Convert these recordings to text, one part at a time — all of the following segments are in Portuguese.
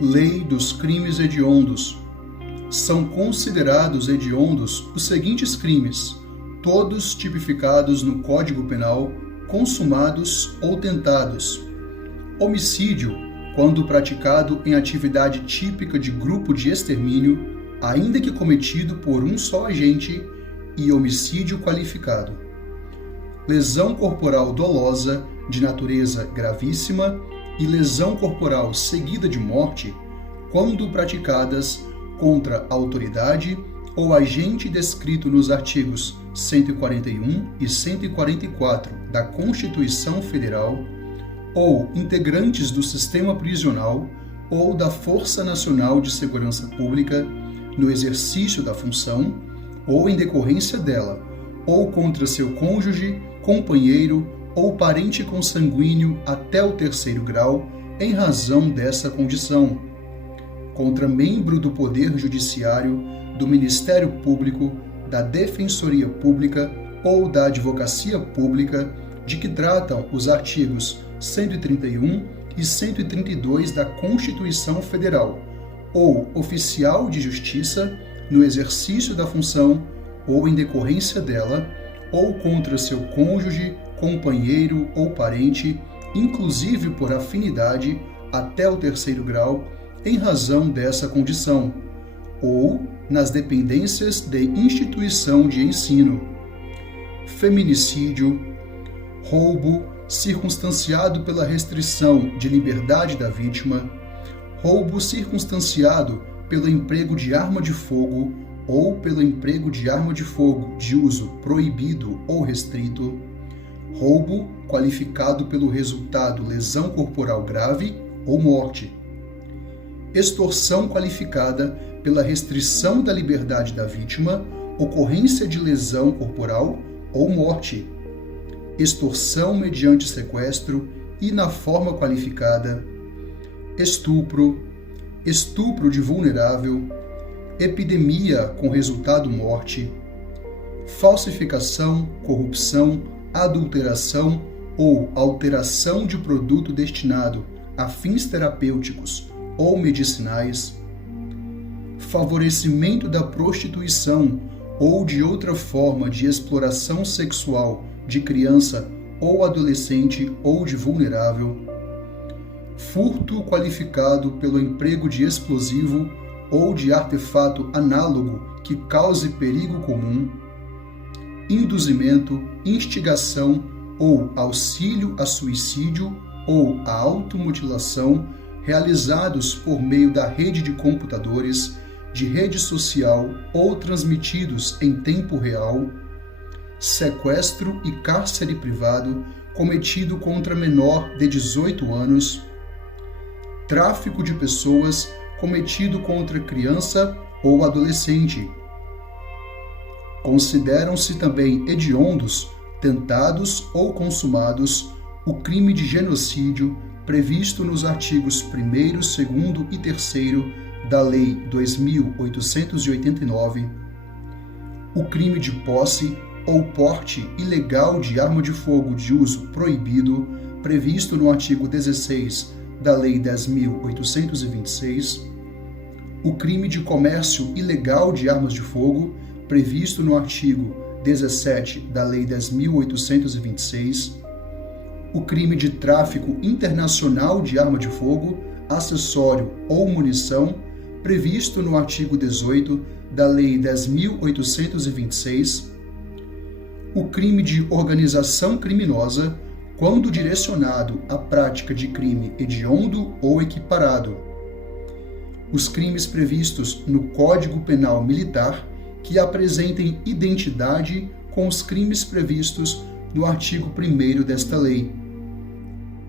Lei dos crimes hediondos. São considerados hediondos os seguintes crimes, todos tipificados no Código Penal, consumados ou tentados: homicídio, quando praticado em atividade típica de grupo de extermínio, ainda que cometido por um só agente, e homicídio qualificado. Lesão corporal dolosa, de natureza gravíssima, e lesão corporal seguida de morte, quando praticadas contra a autoridade ou agente descrito nos artigos 141 e 144 da Constituição Federal, ou integrantes do sistema prisional ou da Força Nacional de Segurança Pública, no exercício da função ou em decorrência dela, ou contra seu cônjuge, companheiro ou parente consanguíneo até o 3º grau, em razão dessa condição, contra membro do Poder Judiciário, do Ministério Público, da Defensoria Pública ou da Advocacia Pública, de que tratam os artigos 131 e 132 da Constituição Federal, ou oficial de justiça, no exercício da função ou em decorrência dela, ou contra seu cônjuge, companheiro ou parente, inclusive por afinidade, até o 3º grau, em razão dessa condição, ou nas dependências de instituição de ensino. Feminicídio, roubo circunstanciado pela restrição de liberdade da vítima, roubo circunstanciado pelo emprego de arma de fogo ou pelo emprego de arma de fogo de uso proibido ou restrito, roubo qualificado pelo resultado lesão corporal grave ou morte, extorsão qualificada pela restrição da liberdade da vítima, ocorrência de lesão corporal ou morte, extorsão mediante sequestro e na forma qualificada, estupro, estupro de vulnerável, epidemia com resultado morte, falsificação, corrupção, adulteração ou alteração de produto destinado a fins terapêuticos ou medicinais, favorecimento da prostituição ou de outra forma de exploração sexual de criança ou adolescente ou de vulnerável, furto qualificado pelo emprego de explosivo ou de artefato análogo que cause perigo comum, induzimento, instigação ou auxílio a suicídio ou a automutilação realizados por meio da rede de computadores, de rede social ou transmitidos em tempo real, sequestro e cárcere privado cometido contra menor de 18 anos, tráfico de pessoas cometido contra criança ou adolescente. Consideram-se também hediondos, tentados ou consumados o crime de genocídio previsto nos artigos 1º, 2º e 3º da Lei 2.889, o crime de posse ou porte ilegal de arma de fogo de uso proibido previsto no artigo 16 da Lei 10.826, o crime de comércio ilegal de armas de fogo previsto no artigo 17 da Lei 10.826, o crime de tráfico internacional de arma de fogo, acessório ou munição, previsto no artigo 18 da Lei 10.826, o crime de organização criminosa, quando direcionado à prática de crime hediondo ou equiparado, os crimes previstos no Código Penal Militar que apresentem identidade com os crimes previstos no artigo 1º desta lei,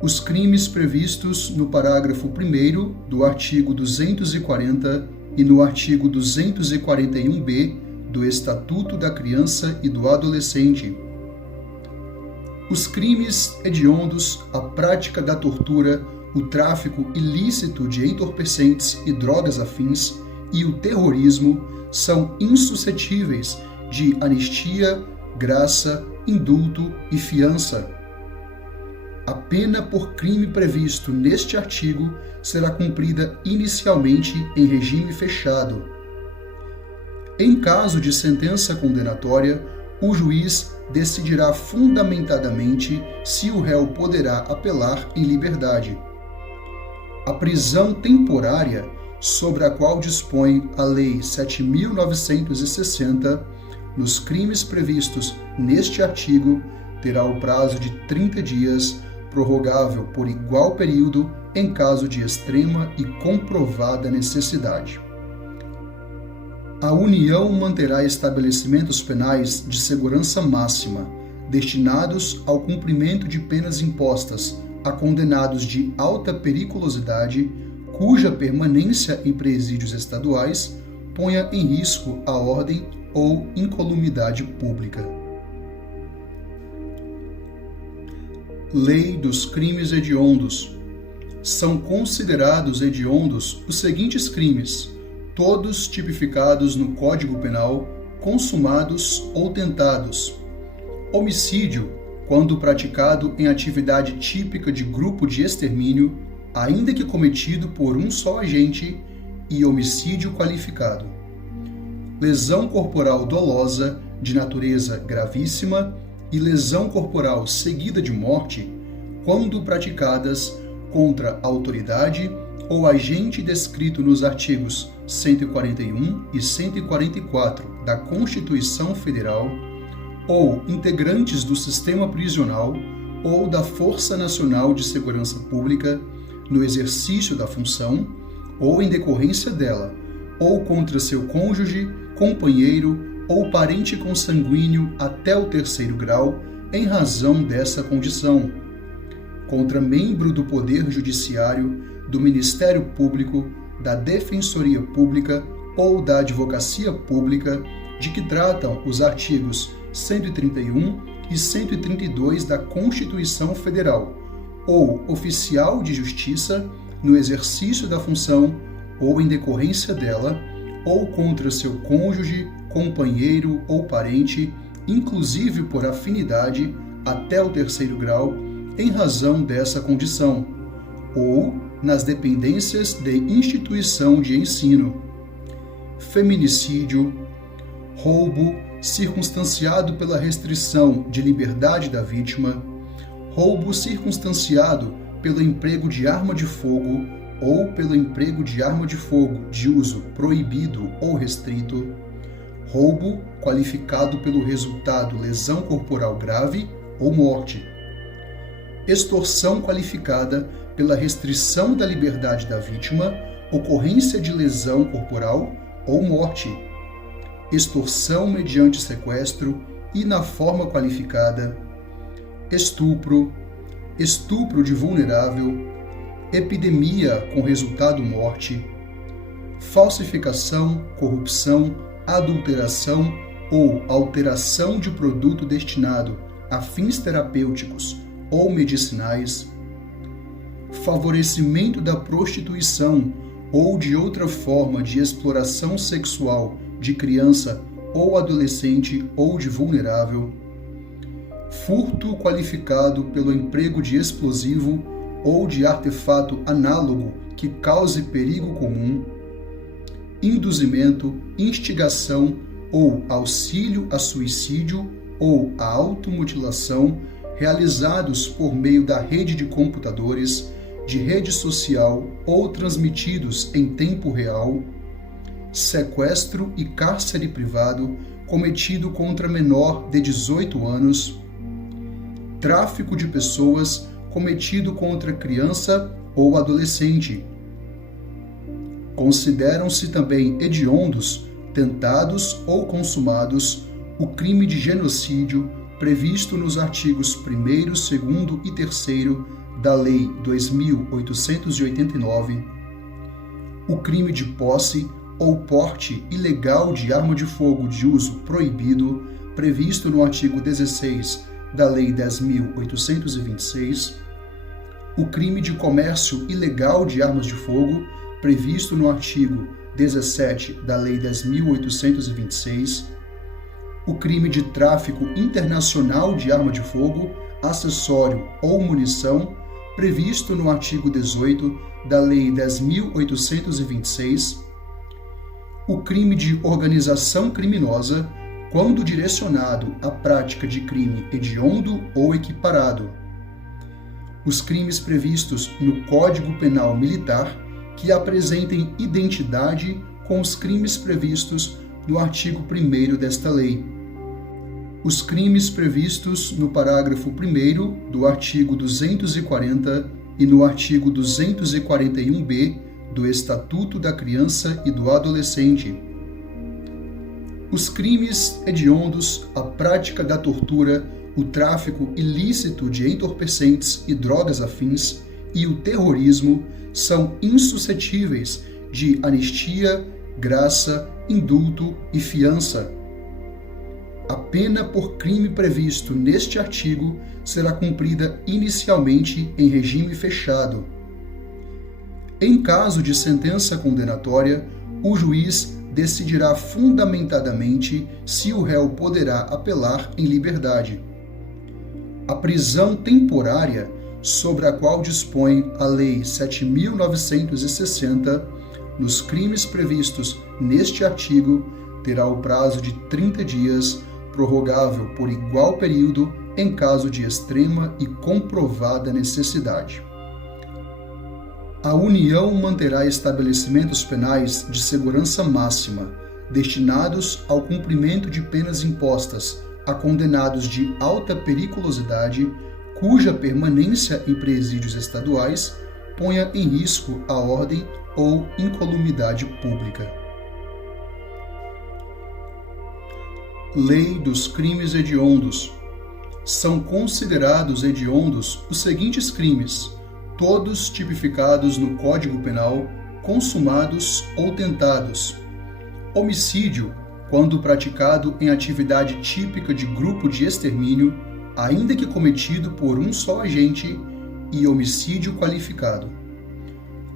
os crimes previstos no parágrafo 1º do artigo 240 e no artigo 241b do Estatuto da Criança e do Adolescente, os crimes hediondos, a prática da tortura, o tráfico ilícito de entorpecentes e drogas afins e o terrorismo são insuscetíveis de anistia, graça, indulto e fiança. A pena por crime previsto neste artigo será cumprida inicialmente em regime fechado. Em caso de sentença condenatória, o juiz decidirá fundamentadamente se o réu poderá apelar em liberdade. A prisão temporária, sobre a qual dispõe a Lei 7.960, nos crimes previstos neste artigo, terá o prazo de 30 dias, prorrogável por igual período em caso de extrema e comprovada necessidade. A União manterá estabelecimentos penais de segurança máxima, destinados ao cumprimento de penas impostas a condenados de alta periculosidade, cuja permanência em presídios estaduais ponha em risco a ordem ou incolumidade pública. Lei dos crimes hediondos. São considerados hediondos os seguintes crimes, todos tipificados no Código Penal, consumados ou tentados: homicídio, quando praticado em atividade típica de grupo de extermínio, ainda que cometido por um só agente, e homicídio qualificado. Lesão corporal dolosa, de natureza gravíssima, e lesão corporal seguida de morte, quando praticadas contra autoridade ou agente descrito nos artigos 141 e 144 da Constituição Federal, ou integrantes do sistema prisional ou da Força Nacional de Segurança Pública, no exercício da função ou em decorrência dela, ou contra seu cônjuge, companheiro ou parente consanguíneo até o 3º grau, em razão dessa condição, contra membro do Poder Judiciário, do Ministério Público, da Defensoria Pública ou da Advocacia Pública, de que tratam os artigos 131 e 132 da Constituição Federal, ou oficial de justiça, no exercício da função ou em decorrência dela, ou contra seu cônjuge, companheiro ou parente, inclusive por afinidade, até o 3º grau, em razão dessa condição, ou nas dependências de instituição de ensino. Feminicídio, roubo circunstanciado pela restrição de liberdade da vítima, roubo circunstanciado pelo emprego de arma de fogo ou pelo emprego de arma de fogo de uso proibido ou restrito, roubo qualificado pelo resultado lesão corporal grave ou morte, extorsão qualificada pela restrição da liberdade da vítima, ocorrência de lesão corporal ou morte, extorsão mediante sequestro e na forma qualificada, estupro, estupro de vulnerável, epidemia com resultado morte, falsificação, corrupção, adulteração ou alteração de produto destinado a fins terapêuticos ou medicinais, favorecimento da prostituição ou de outra forma de exploração sexual de criança ou adolescente ou de vulnerável, furto qualificado pelo emprego de explosivo ou de artefato análogo que cause perigo comum, induzimento, instigação ou auxílio a suicídio ou a automutilação realizados por meio da rede de computadores, de rede social ou transmitidos em tempo real, sequestro e cárcere privado cometido contra menor de 18 anos, tráfico de pessoas cometido contra criança ou adolescente. Consideram-se também hediondos, tentados ou consumados o crime de genocídio previsto nos artigos 1º, 2º e 3º da Lei 2.889, o crime de posse ou porte ilegal de arma de fogo de uso proibido, previsto no artigo 16 da Lei 10.826, o crime de comércio ilegal de armas de fogo, previsto no artigo 17 da Lei 10.826, o crime de tráfico internacional de arma de fogo, acessório ou munição previsto no artigo 18 da Lei 10.826, o crime de organização criminosa quando direcionado à prática de crime hediondo ou equiparado, os crimes previstos no Código Penal Militar que apresentem identidade com os crimes previstos no artigo 1º desta lei, os crimes previstos no parágrafo 1º do artigo 240 e no artigo 241b do Estatuto da Criança e do Adolescente, os crimes hediondos, a prática da tortura, o tráfico ilícito de entorpecentes e drogas afins e o terrorismo são insuscetíveis de anistia, graça, indulto e fiança. A pena por crime previsto neste artigo será cumprida inicialmente em regime fechado. Em caso de sentença condenatória, o juiz decidirá fundamentadamente se o réu poderá apelar em liberdade. A prisão temporária, sobre a qual dispõe a Lei 7.960, nos crimes previstos neste artigo, terá o prazo de 30 dias, prorrogável por igual período em caso de extrema e comprovada necessidade. A União manterá estabelecimentos penais de segurança máxima, destinados ao cumprimento de penas impostas a condenados de alta periculosidade, cuja permanência em presídios estaduais ponha em risco a ordem ou incolumidade pública. Lei dos crimes hediondos. São considerados hediondos os seguintes crimes, todos tipificados no Código Penal, consumados ou tentados: homicídio, quando praticado em atividade típica de grupo de extermínio, ainda que cometido por um só agente, e homicídio qualificado;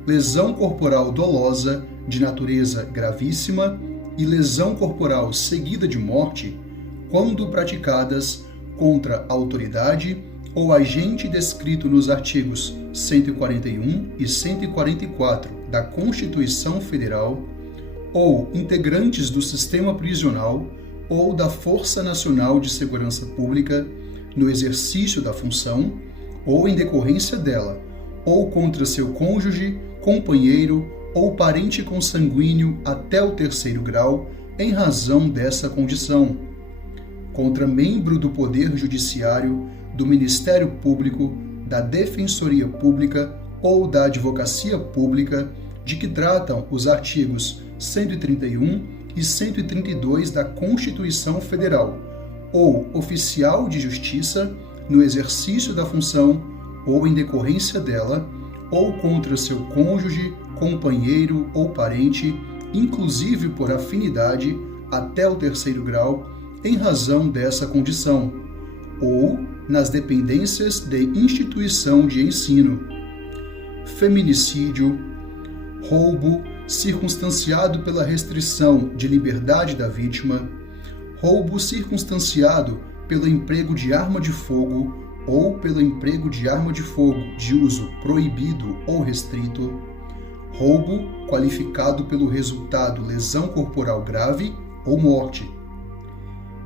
lesão corporal dolosa de natureza gravíssima e lesão corporal seguida de morte, quando praticadas contra autoridade ou agente descrito nos artigos 141 e 144 da Constituição Federal, ou integrantes do sistema prisional ou da Força Nacional de Segurança Pública no exercício da função ou em decorrência dela, ou contra seu cônjuge, companheiro ou parente consanguíneo até o 3º grau em razão dessa condição, contra membro do Poder Judiciário, do Ministério Público, da Defensoria Pública ou da Advocacia Pública, de que tratam os artigos 131 e 132 da Constituição Federal, ou oficial de justiça no exercício da função ou em decorrência dela, ou contra seu cônjuge, companheiro ou parente, inclusive por afinidade, até o 3º grau, em razão dessa condição, ou nas dependências de instituição de ensino. Feminicídio, roubo circunstanciado pela restrição de liberdade da vítima, roubo circunstanciado pelo emprego de arma de fogo ou pelo emprego de arma de fogo de uso proibido ou restrito, roubo qualificado pelo resultado lesão corporal grave ou morte,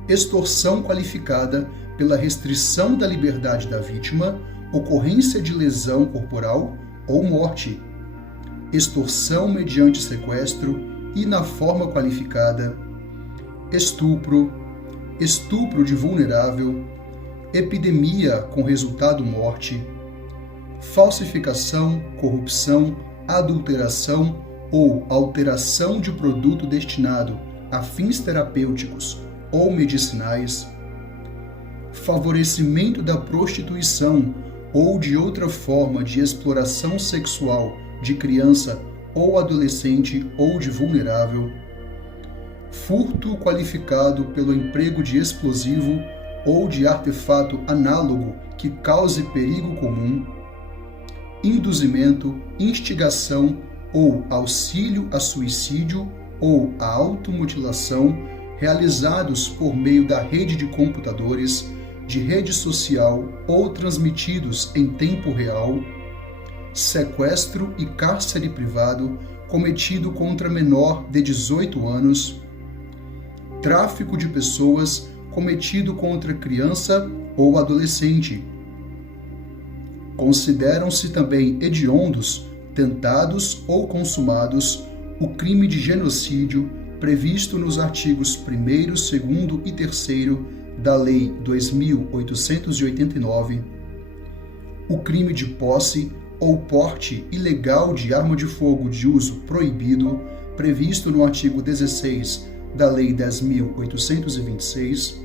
extorsão qualificada pela restrição da liberdade da vítima, ocorrência de lesão corporal ou morte, extorsão mediante sequestro e na forma qualificada, estupro, estupro de vulnerável, epidemia com resultado morte, falsificação, corrupção, adulteração ou alteração de produto destinado a fins terapêuticos ou medicinais, favorecimento da prostituição ou de outra forma de exploração sexual de criança ou adolescente ou de vulnerável, furto qualificado pelo emprego de explosivo ou de artefato análogo que cause perigo comum, induzimento, instigação ou auxílio a suicídio ou a automutilação realizados por meio da rede de computadores, de rede social ou transmitidos em tempo real, sequestro e cárcere privado cometido contra menor de 18 anos, tráfico de pessoas cometido contra criança ou adolescente. Consideram-se também hediondos, tentados ou consumados o crime de genocídio previsto nos artigos 1º, 2º e 3º da Lei 2.889, o crime de posse ou porte ilegal de arma de fogo de uso proibido, previsto no artigo 16 da Lei 10.826,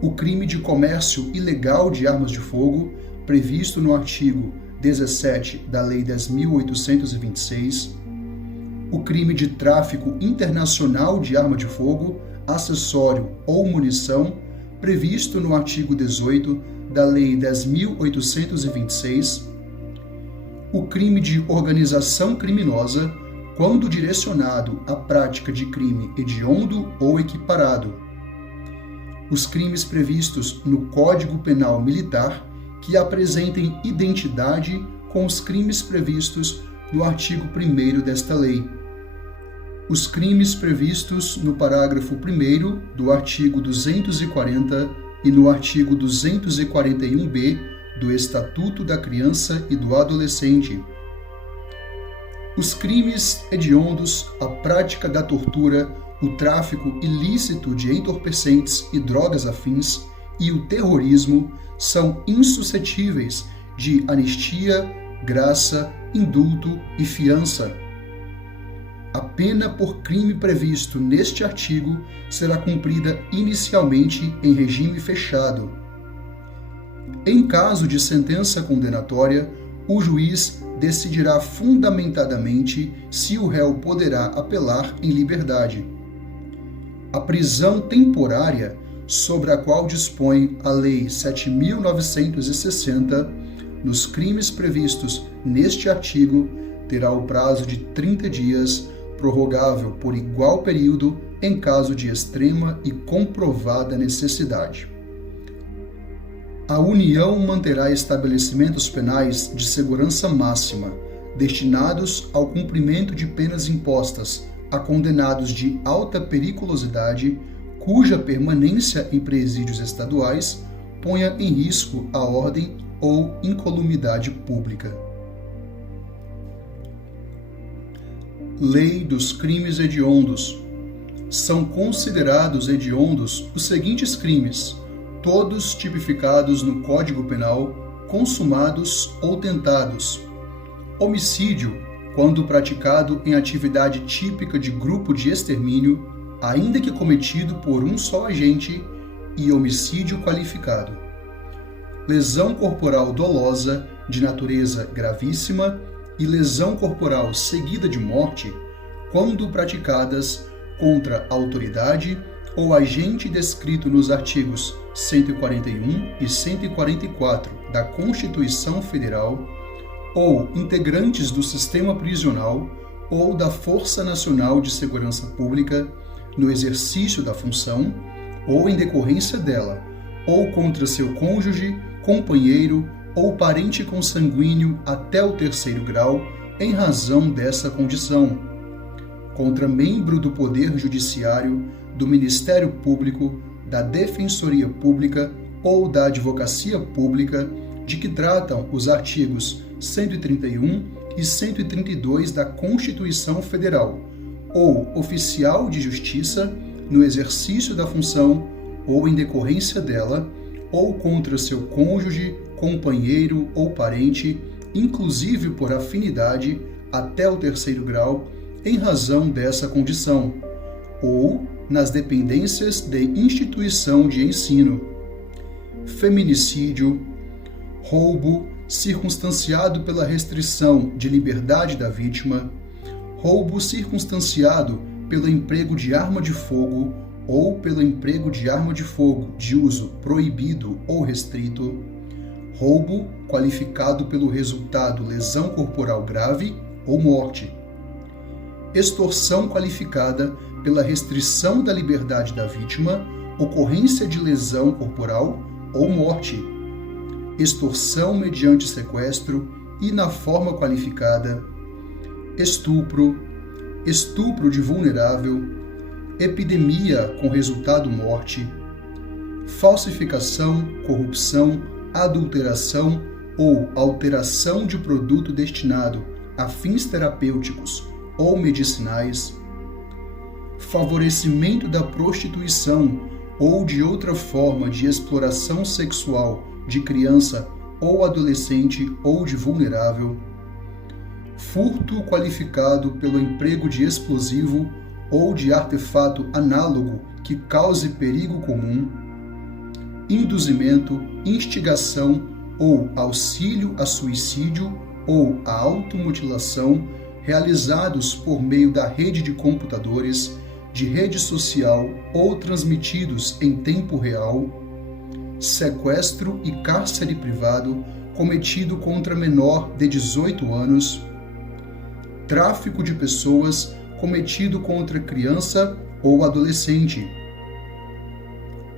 o crime de comércio ilegal de armas de fogo, previsto no artigo 17 da Lei 10.826, o crime de tráfico internacional de arma de fogo, acessório ou munição, previsto no artigo 18 da Lei 10.826, o crime de organização criminosa, quando direcionado à prática de crime hediondo ou equiparado, os crimes previstos no Código Penal Militar que apresentem identidade com os crimes previstos no artigo 1º desta lei, os crimes previstos no parágrafo 1º do artigo 240 e no artigo 241b do Estatuto da Criança e do Adolescente, os crimes hediondos, a prática da tortura, o tráfico ilícito de entorpecentes e drogas afins e o terrorismo são insuscetíveis de anistia, graça, indulto e fiança. A pena por crime previsto neste artigo será cumprida inicialmente em regime fechado. Em caso de sentença condenatória, o juiz decidirá fundamentadamente se o réu poderá apelar em liberdade. A prisão temporária, sobre a qual dispõe a Lei 7.960, nos crimes previstos neste artigo, terá o prazo de 30 dias, prorrogável por igual período em caso de extrema e comprovada necessidade. A União manterá estabelecimentos penais de segurança máxima, destinados ao cumprimento de penas impostas a condenados de alta periculosidade, cuja permanência em presídios estaduais ponha em risco a ordem ou incolumidade pública. Lei dos crimes hediondos. São considerados hediondos os seguintes crimes, todos tipificados no Código Penal, consumados ou tentados: homicídio, quando praticado em atividade típica de grupo de extermínio, ainda que cometido por um só agente, e homicídio qualificado; lesão corporal dolosa de natureza gravíssima e lesão corporal seguida de morte, quando praticadas contra autoridade ou agente descrito nos artigos 141 e 144 da Constituição Federal, ou integrantes do sistema prisional ou da Força Nacional de Segurança Pública, no exercício da função ou em decorrência dela, ou contra seu cônjuge, companheiro ou parente consanguíneo até o 3º grau, em razão dessa condição; contra membro do Poder Judiciário, do Ministério Público, da Defensoria Pública ou da Advocacia Pública, de que tratam os artigos 131 e 132 da Constituição Federal, ou oficial de justiça, no exercício da função ou em decorrência dela, ou contra seu cônjuge, companheiro ou parente, inclusive por afinidade, até o 3º grau, em razão dessa condição, ou nas dependências de instituição de ensino; feminicídio, roubo circunstanciado pela restrição de liberdade da vítima, roubo circunstanciado pelo emprego de arma de fogo ou pelo emprego de arma de fogo de uso proibido ou restrito, roubo qualificado pelo resultado lesão corporal grave ou morte, extorsão qualificada pela restrição da liberdade da vítima, ocorrência de lesão corporal ou morte, extorsão mediante sequestro e na forma qualificada, estupro, estupro de vulnerável, epidemia com resultado morte, falsificação, corrupção, adulteração ou alteração de produto destinado a fins terapêuticos ou medicinais, favorecimento da prostituição ou de outra forma de exploração sexual de criança ou adolescente ou de vulnerável, furto qualificado pelo emprego de explosivo ou de artefato análogo que cause perigo comum, induzimento, instigação ou auxílio a suicídio ou a automutilação realizados por meio da rede de computadores, de rede social ou transmitidos em tempo real, sequestro e cárcere privado cometido contra menor de 18 anos, tráfico de pessoas cometido contra criança ou adolescente.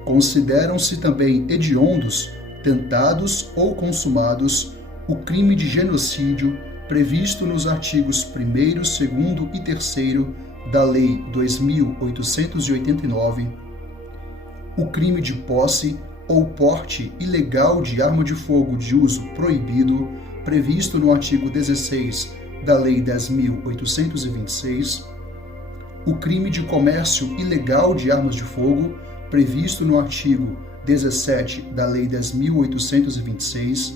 Consideram-se também hediondos, tentados ou consumados o crime de genocídio previsto nos artigos 1º, 2º e 3º da Lei 2.889, o crime de posse ou porte ilegal de arma de fogo de uso proibido previsto no artigo 16 da Lei 10.826, o crime de comércio ilegal de armas de fogo previsto no artigo 17 da Lei 10.826,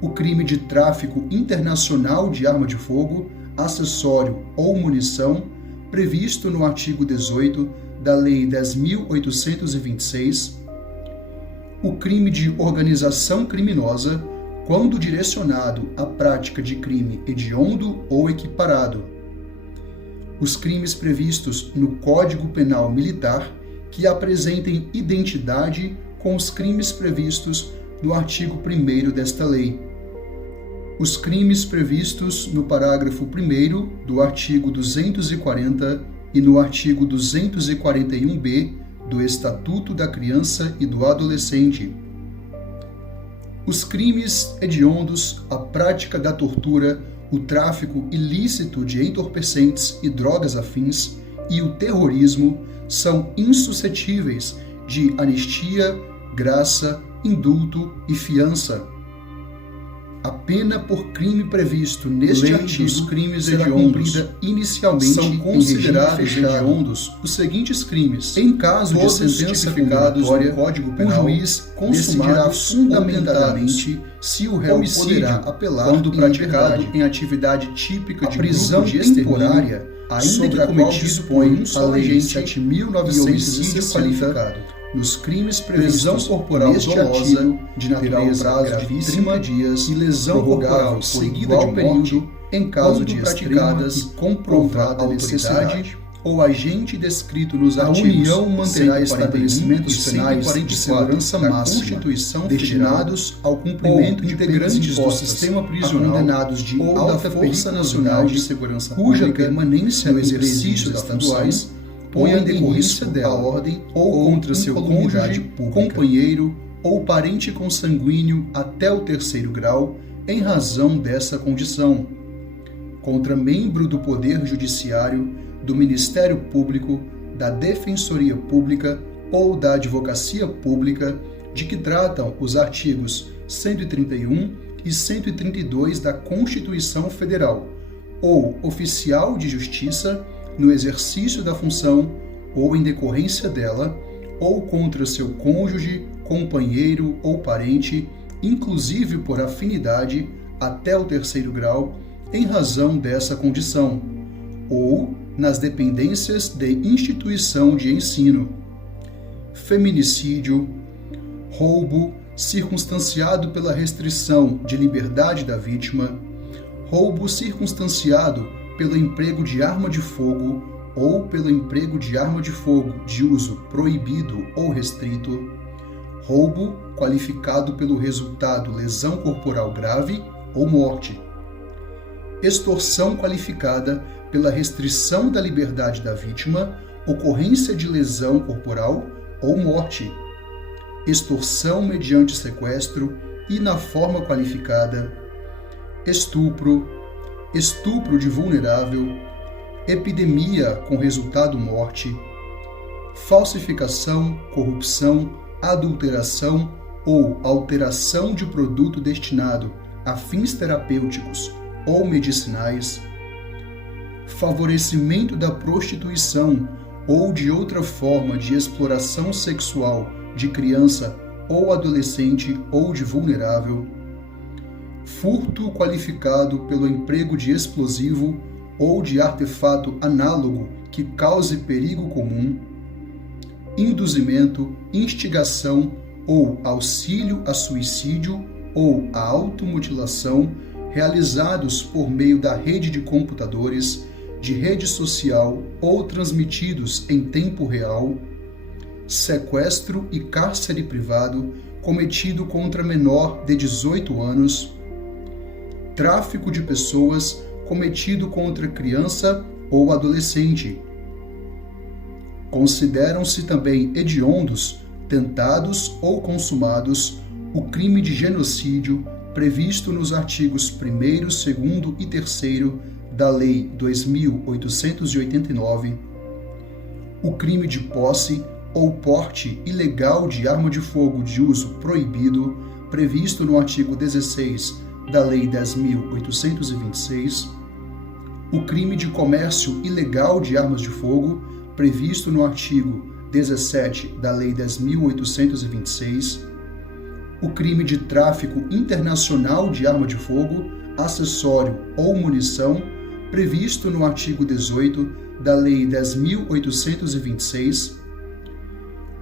o crime de tráfico internacional de arma de fogo, acessório ou munição, previsto no artigo 18 da Lei 10.826, o crime de organização criminosa, quando direcionado à prática de crime hediondo ou equiparado, os crimes previstos no Código Penal Militar que apresentem identidade com os crimes previstos no artigo 1º desta lei, os crimes previstos no parágrafo 1º do artigo 240 e no artigo 241b do Estatuto da Criança e do Adolescente, os crimes hediondos, a prática da tortura, o tráfico ilícito de entorpecentes e drogas afins e o terrorismo são insuscetíveis de anistia, graça, indulto e fiança. A pena por crime previsto neste artigo dos crimes hediondos inicialmente são considerados hediondos os seguintes crimes. Em caso de sentença condenatória, no Código Penal, o juiz decidirá fundamentadamente se o réu poderá apelar quando praticado em atividade típica de prisão temporária, ainda que cometido por um só agente 7.960 qualificado. Nos crimes previstos corporal neste artigo, de natureza gravíssima dias e lesão corporal seguida de morte, em caso de praticadas e comprovada necessidade, ou agente descrito nos artigos. A União manterá estabelecimentos penais de segurança máxima Constituição destinados ao cumprimento de integrantes do sistema prisional condenados de ou alta da Força Nacional de Segurança cuja permanência no exercício das estaduais ponha em decorrência dela ordem ou contra seu cônjuge, companheiro ou parente consanguíneo até o 3º grau em razão dessa condição, contra membro do Poder Judiciário, do Ministério Público, da Defensoria Pública ou da Advocacia Pública, de que tratam os artigos 131 e 132 da Constituição Federal, ou oficial de justiça no exercício da função ou em decorrência dela, ou contra seu cônjuge, companheiro ou parente, inclusive por afinidade, até o 3º grau, em razão dessa condição, ou nas dependências de instituição de ensino. Feminicídio, roubo circunstanciado pela restrição de liberdade da vítima, roubo circunstanciado pelo emprego de arma de fogo ou pelo emprego de arma de fogo de uso proibido ou restrito, roubo qualificado pelo resultado lesão corporal grave ou morte, extorsão qualificada pela restrição da liberdade da vítima, ocorrência de lesão corporal ou morte, extorsão mediante sequestro e na forma qualificada, estupro, estupro de vulnerável, epidemia com resultado morte, falsificação, corrupção, adulteração ou alteração de produto destinado a fins terapêuticos ou medicinais, favorecimento da prostituição ou de outra forma de exploração sexual de criança ou adolescente ou de vulnerável, furto qualificado pelo emprego de explosivo ou de artefato análogo que cause perigo comum, induzimento, instigação ou auxílio a suicídio ou a automutilação realizados por meio da rede de computadores, de rede social ou transmitidos em tempo real, sequestro e cárcere privado cometido contra menor de 18 anos, tráfico de pessoas cometido contra criança ou adolescente. Consideram-se também hediondos, tentados ou consumados o crime de genocídio previsto nos artigos 1º, 2º e 3º da Lei 2.889, o crime de posse ou porte ilegal de arma de fogo de uso proibido, previsto no artigo 16 da Lei 10.826, o crime de comércio ilegal de armas de fogo, previsto no artigo 17 da Lei 10.826, o crime de tráfico internacional de arma de fogo, acessório ou munição, previsto no artigo 18 da Lei 10.826,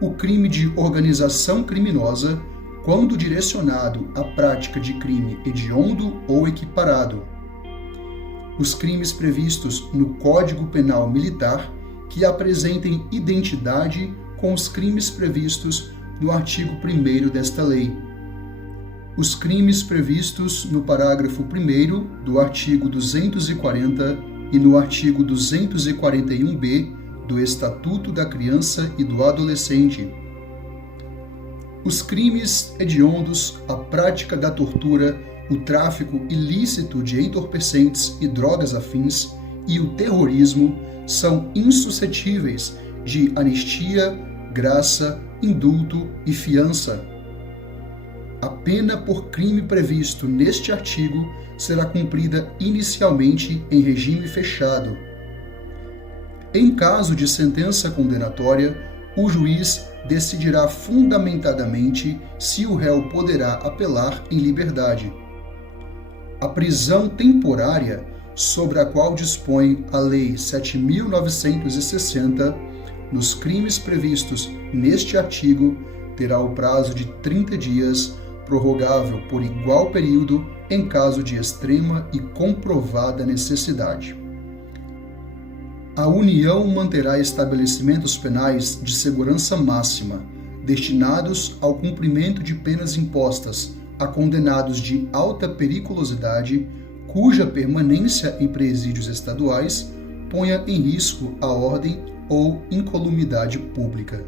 o crime de organização criminosa, quando direcionado à prática de crime hediondo ou equiparado, os crimes previstos no Código Penal Militar que apresentem identidade com os crimes previstos no artigo 1º desta lei, os crimes previstos no parágrafo 1º do artigo 240 e no artigo 241b do Estatuto da Criança e do Adolescente, os crimes hediondos, a prática da tortura, o tráfico ilícito de entorpecentes e drogas afins e o terrorismo são insuscetíveis de anistia, graça, indulto e fiança. A pena por crime previsto neste artigo será cumprida inicialmente em regime fechado. Em caso de sentença condenatória, o juiz decidirá fundamentadamente se o réu poderá apelar em liberdade. A prisão temporária, sobre a qual dispõe a Lei 7.960, nos crimes previstos neste artigo, terá o prazo de 30 dias, prorrogável por igual período em caso de extrema e comprovada necessidade. A União manterá estabelecimentos penais de segurança máxima, destinados ao cumprimento de penas impostas a condenados de alta periculosidade, cuja permanência em presídios estaduais ponha em risco a ordem ou incolumidade pública.